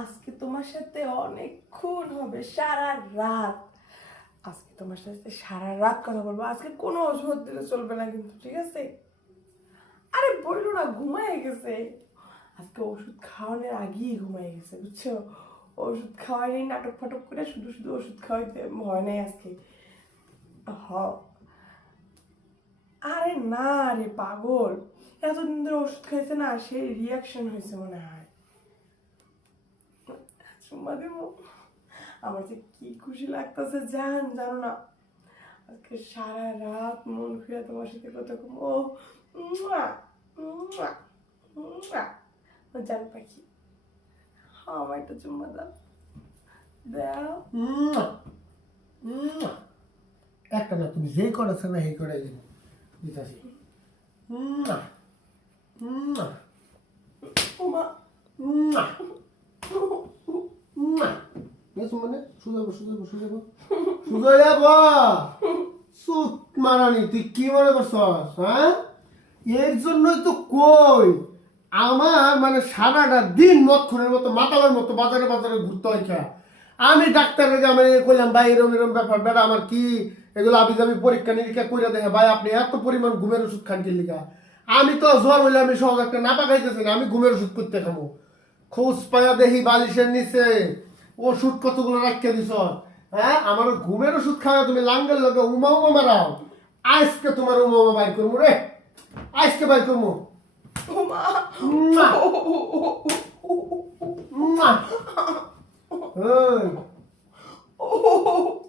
আজকে তোমার সাথে অনেকক্ষণ হবে, সারা রাত। আজকে তোমার সাথে সারা রাত কথা বলবো। আজকে কোনো অজুহাত দিলে চলবে না কিন্তু, ঠিক আছে? আরে বললো না, ঘুমায় গেছে। আজকে ওষুধ খাওয়ানোর আগেই ঘুমায় গেছে, বুঝছো? ওষুধ খাওয়াই নাটক ফাটক করে শুধু শুধু ওষুধ খাওয়াইতে হয় নাই আজকে। হ, আরে না রে পাগল, এতদিন ধরে ওষুধ খাইছে না, সেই রিয়াকশন হয়েছে মনে হয়। চুম্মা দেবো? আমার যে কি খুশি লাগতেছে জানো না। আজকে সারা রাত মন খুলে তোমার সাথে কথা কম। ও মুয়া, মুয়া, মুয়া। ও জান পাখি, আমার একটা চুম্মা দাও, দাও। একটা না, তুমি যেই করেছো না সেই করে দিতেছি। ওমা, মানে সুত মারানি, তুই কি মনে করছস? হ্যাঁ, এর জন্যই তো কই আমার মানে সারাটা দিন মক্ষণের মতো মাতালের মতো বাজারে বাজারে ঘুরতে হয়। আমি ডাক্তারের আমি কইলাম, ভাই এরম এরম ব্যাপার, বেটা আমার কি এগুলো আবি যাবি পরীক্ষা নিরীক্ষা করে দেখে, ভাই আপনি এত পরিমাণ ঘুমের ওষুধ খান কি লিগা? আমি তো জ্বর হইলে আমি সহজ একটা নাপা খাইতেছি না, আমি ঘুমের ওষুধ করতে খামো। খোঁজ পায়া দেখি বালিশের নিচে ওষুধ কতগুলো রাখিয়ে দিছ। হ্যাঁ, আমার ঘুমের ওষুধ খাওয়া তুমি লাঙ্গের লগে উমা উমা মারাও। আজকে তোমার উমা উমা বাইর করবো রে, আজকে বাইর করবো।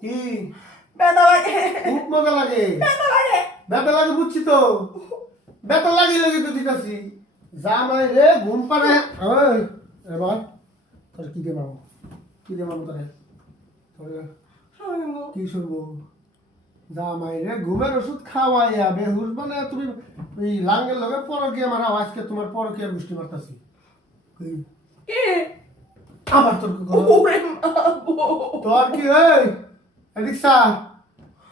কি ব্যথা লাগে, খুব মজা লাগে, ব্যথা লাগে, ব্যথা লাগে বুঝছি তো, ব্যথা লাগি লাগে তো দিতেছি। জামাই রে ঘুম পাড়ে। এবার তোর কি দিয়ে মারবো, কি দিয়ে মারবো তোরে? কি শুনবো? জামাই রে ঘুমের ওষুধ খাওয়াইয়া বেহুশ মানে তুমি এই লাঙ্গের লগে পরকিয়া মারা। আজকে তোমার পরকিয়ার গোষ্ঠী মারতাছি। আবার তোর তোর কি রিক্সা,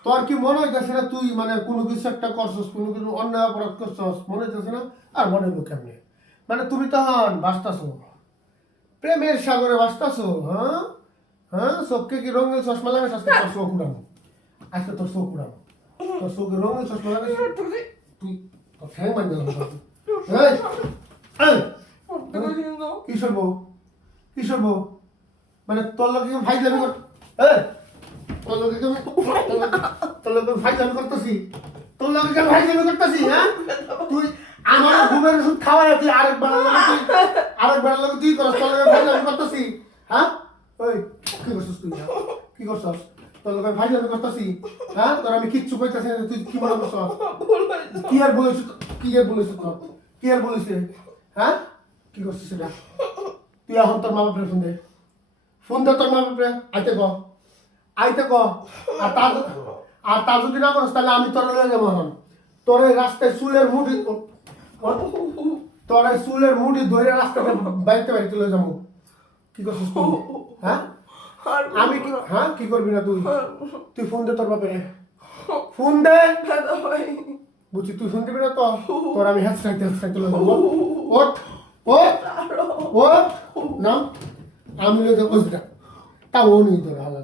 তোর কি মনে হইতেছে না তুই মানে কোনো কিছু একটা করছস, কোনো কিছু অন্যায় অপরাধ করছস? মনে হইতেছে না? আর মনে হইব কেমনে? মানে তুমি তখন বাঁচতাছো প্রেমের সাগরে, বাঁচতাছো। হ্যাঁ হ্যাঁ, চোখকে কি রঙের চশমা লাগাস? আজকে তোর চোখ উড়ানো, আজকে তোর চোখ উড়ানো, তোর চোখে রঙের চশমা লাগাস। তুই তোর ঠ্যাং মারবে। কি শুনবো, কি শুনবো? মানে তোর লোক ফাইজলামি কর, তোর লোক ফাইজলামি করতেছি, তোর লোক ফাইজলামি করতেছি। হ্যাঁ, তুই আমার ঘুমের ওষুধ খাওয়াই তুই আরেকবার লাগে তুই করস, তোর লোক ফাইজলামি করতেছি। হ্যাঁ, ওই কি করছিস তুই? কি করছস? তোর লোক ফাইজলামি করতেছি। হ্যাঁ, তোর আমি কিচ্ছু কইতাছি না, তুই কি মনে করছস? কি আর বলেছিস, কি আর বলেছিস তোর, কি আর বলেছিস? হ্যাঁ, কি করছিস এটা? তুই এখন তোর মা বাপরে ফোন দে তোর মা বাপরে, আইতে ক, আইতে ক। আর তার যদি না করস তাহলে আমি তোর লয়ে যাবো। এখন তোর এই রাস্তায় চুলের মুঠি, তোর এই চুলের মুঠি ধরে রাস্তাতে বাড়িতে লয়ে যাবো। কি করছিস তুই? হ্যাঁ, আমি কি, হ্যাঁ কি করবি না তুই? তুই ফোন দে তোর বাপরে, ফোন দে। বুঝছি তুই ফোন দিবি না তো তোর আমি হ্যাঁচড়াইতে লয়ে যাবো। ওঠ ওঠ ওঠ না, আমি লয়ে যাবো। তাও ও নিয়ে তোর হালা।